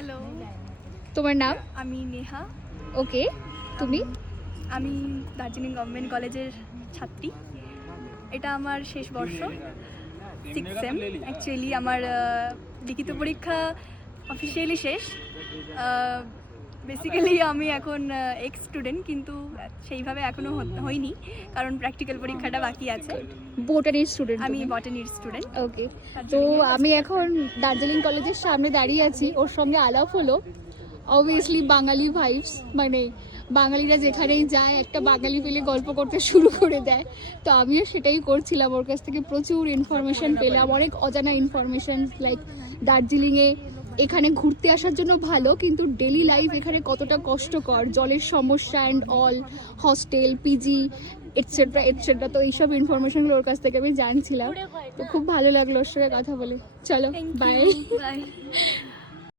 Hello, তোমার নাম? আমি নেহা। ওকে, তুমি? আমি দার্জিলিং গভর্নমেন্ট কলেজের ছাত্রী। এটা আমার শেষ বর্ষ, 6th সেম। অ্যাকচুয়ালি আমার লিখিত পরীক্ষা অফিসিয়ালি শেষ। বেসিক্যালি আমি এখন এক্স স্টুডেন্ট, কিন্তু সেইভাবে এখনও হয়নি, কারণ প্র্যাকটিক্যাল পরীক্ষাটা বাকি আছে। বোটানির স্টুডেন্ট? আমি বটানির স্টুডেন্ট। ওকে, তো আমি এখন দার্জিলিং কলেজের সামনে দাঁড়িয়ে আছি, ওর সঙ্গে আলাপ হলো। অবভিয়াসলি বাঙালি ভাইবস, মানে বাঙালিরা যেখানেই যায় একটা বাঙালি পেলে গল্প করতে শুরু করে দেয়। তো আমিও সেটাই করছিলাম, ওর কাছ থেকে প্রচুর ইনফরমেশন পেলাম, অনেক অজানা ইনফরমেশন, লাইক দার্জিলিংয়ে এখানে ঘুরতে আসার জন্য ভালো, কিন্তু ডেলি লাইফ এখানে কতটা কষ্টকর, জলের সমস্যা and all, hostel, PG etcetera etcetera. তো এইসব ইনফরমেশনগুলো ওর কাছ থেকে আমি জানছিলাম, তো খুব ভালো লাগলো ওর সঙ্গে কথা বলে। চলো, বাই। বাই।